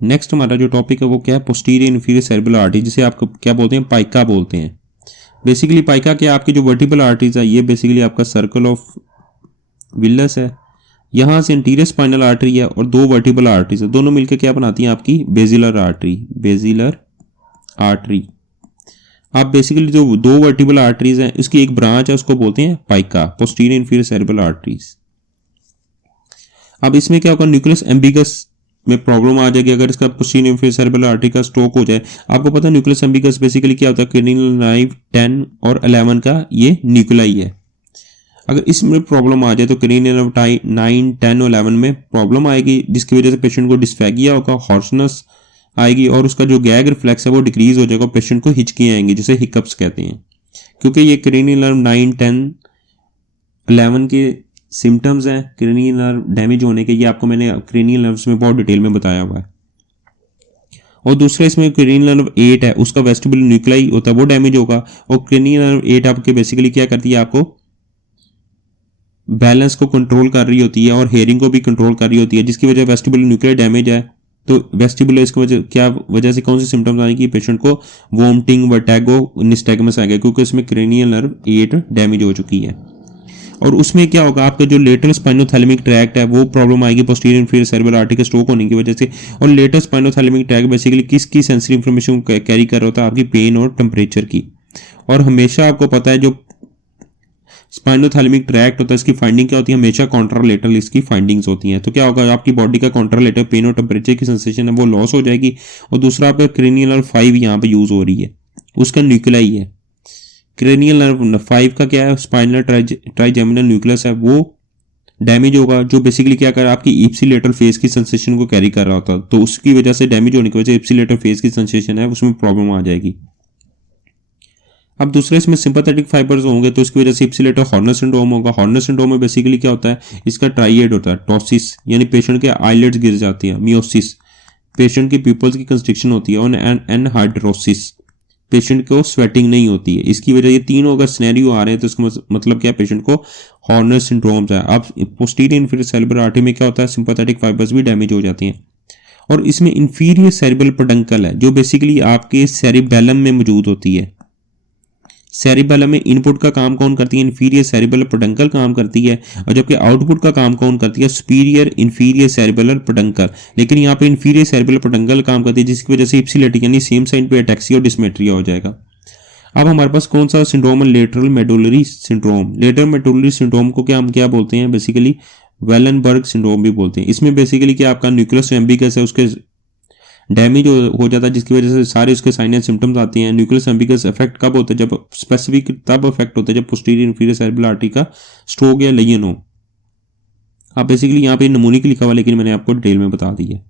Next हमारा जो topic है वो क्या है, पोस्टीरियर इन्फीरियर सेरेब्रल आर्टरी, जिसे आप क्या बोलते हैं, पाइका बोलते हैं। बेसिकली पाइका क्या, आपकी जो वर्टिब्रल आर्टरीज है ये बेसिकली आपका सर्कल ऑफ विलस है, यहाँ से इंटीरियर स्पाइनल आर्टरी है और दो वर्टिब्रल आर्टरीज है, दोनों मिलकर क्या बनाती हैं आपकी बेसिलर आर्टरी, बेसिलर आर्टरी। आप बेसिकली जो दो वर्टिब्रल आर्टरीज हैं उसकी एक ब्रांच है उसको बोलते हैं PICA, posterior inferior cerebral arteries. अब इसमें क्या होगा, न्यूक्लियस एम्बिगस में प्रॉब्लम आ जाएगी अगर इसका पोस्टीरियर इन्फीरियर सेरेब्रल आर्टरी का स्ट्रोक हो जाए। आपको पता है न्यूक्लियस एम्बिगस बेसिकली क्या होता है, क्रेनियल नर्व 10 और 11 का ये न्यूक्लाई है। अगर इसमें प्रॉब्लम आ जाए तो क्रेनियल नर्व 9, 10 और 11 में प्रॉब्लम आएगी, जिसकी वजह से पेशेंट को डिस्फेगिया होगा, हॉर्सनेस आएगी और उसका जो गैग रिफ्लेक्स है वो डिक्रीज हो जाएगा, पेशेंट को हिचकियाँ आएंगी जिसे हिकअप्स कहते हैं। क्योंकि ये क्रेनियल नर्व 9, 10, 11 के सिम्टम्स हैं क्रेनियल नर्व डैमेज होने के, ये आपको मैंने क्रेनियल नर्व्स में बहुत डिटेल में बताया हुआ है। और दूसरा इसमें क्रेनियल नर्व 8 है, उसका वेस्टिबुलर न्यूक्लाई होता है वो डैमेज होगा, और क्रेनियल नर्व 8 आपके बेसिकली क्या करती है, आपको बैलेंस को कंट्रोल कर रही होती है और हेयरिंग को भी कंट्रोल कर रही होती है, जिसकी वजह वेस्टिबुलर न्यूक्लियर डैमेज है। तो वेस्टिबुलर इसकी वजह क्या वजह से कौन से सिम्टम्स आएंगे, पेशेंट को वोमिटिंग, वर्टिगो, निस्टैगमस आएगा, क्योंकि इसमें क्रेनियल नर्व 8 डैमेज हो चुकी है। और उसमें क्या होगा, आपका जो लेटरल स्पाइनोथैलेमिक ट्रैक्ट है वो प्रॉब्लम आएगी पोस्टीरियर इन्फीरियर सेरेब्रल आर्टरी के स्ट्रोक होने की वजह से। और लेटरल स्पाइनोथैलेमिक ट्रैक्ट बेसिकली किसकी सेंसरी इंफॉर्मेशन कैरी कर रहा होता है, आपकी पेन और टेम्परेचर की। और हमेशा आपको पता है जो स्पाइनोथैलेमिक ट्रैक्ट होता है इसकी फाइंडिंग क्या होती है, हमेशा कॉन्ट्रालेटरल इसकी फाइंडिंग्स होती हैं। तो क्या होगा, आपकी बॉडी का कॉन्ट्रालेटर पेन और टेम्परेचर की सेंसेशन है वो लॉस हो जाएगी। और दूसरा आपका क्रेनियल नर्व 5 यहाँ पे यूज हो रही है, उसका न्यूक्लाई है। क्रेनियल नर्व 5 का क्या है, स्पाइनल ट्राइजेमिनल न्यूक्लियस है, वो डैमेज होगा, जो बेसिकली क्या कर रहा है, आपकी इप्सिलेटरल फेज की सेंसेशन को कैरी कर रहा होता है। तो उसकी वजह से डैमेज होने की वजह से इप्सिलेटरल फेज की सेंसेशन है उसमें प्रॉब्लम आ जाएगी। अब दूसरे इसमें सिंपैथेटिक फाइबर्स होंगे तो इसकी वजह से इप्सिलेटर हॉर्नर सिंड्रोम होगा। हॉर्नर सिंड्रोम में बेसिकली क्या होता है, इसका ट्राइएड होता है, टॉसिस यानी पेशेंट के आईलिड्स गिर जाती है, मियोसिस पेशेंट की पिपल्स की कंस्ट्रिक्शन होती है, और एनहाइड्रोसिस पेशेंट को स्वेटिंग नहीं होती है। इसकी वजह ये तीनों अगर सिनेरियो आ रहे हैं तो इसका मतलब क्या है, पेशेंट को हॉर्नर सिंड्रोम्स है। अब पोस्टीरियर इन्फीरियर सेरेब्रल आर्टरी में क्या होता है, सिंपैथेटिक फाइबर्स भी डैमेज हो जाती हैं। और इसमें इन्फीरियर सेरेब्रल पेडंकल है जो बेसिकली आपके सेरिबेलम में मौजूद होती है। सेरिबेलम में इनपुट का काम कौन करती है, इन्फीरियर सेरिबेलर पेडंकल काम करती है, और जबकि आउटपुट का काम कौन करती है, सुपीरियर इन्फीरियर सेरिबेलर पेडंकल। लेकिन यहाँ पे इन्फीरियर सेरिबेलर पेडंकल काम करती है, जिसकी वजह से इप्सिलेटर यानी सेम साइड पे अटैक्सिया और डिस्मेट्रिया हो जाएगा। अब हमारे पास कौन सा सिंड्रोम है, lateral medullary syndrome. Lateral medullary syndrome को क्या हम क्या बोलते हैं, बेसिकली वेलनबर्ग सिंड्रोम भी बोलते हैं। इसमें बेसिकली क्या आपका न्यूक्लियस एम्बिगस है उसके डैमेज हो जाता है, जिसकी वजह से सारे उसके साइन एंड सिम्टम्स आती हैं। न्यूक्लियस एम्बिगस इफेक्ट कब होता है, जब स्पेसिफिक तब इफेक्ट होता है जब पोस्टीरियर इन्फीरियर सेरेब्रल आर्टरी का स्ट्रोक या लेजन हो। आप बेसिकली यहाँ पे नमूनिक लिखा हुआ लेकिन मैंने आपको डिटेल में बता दी है।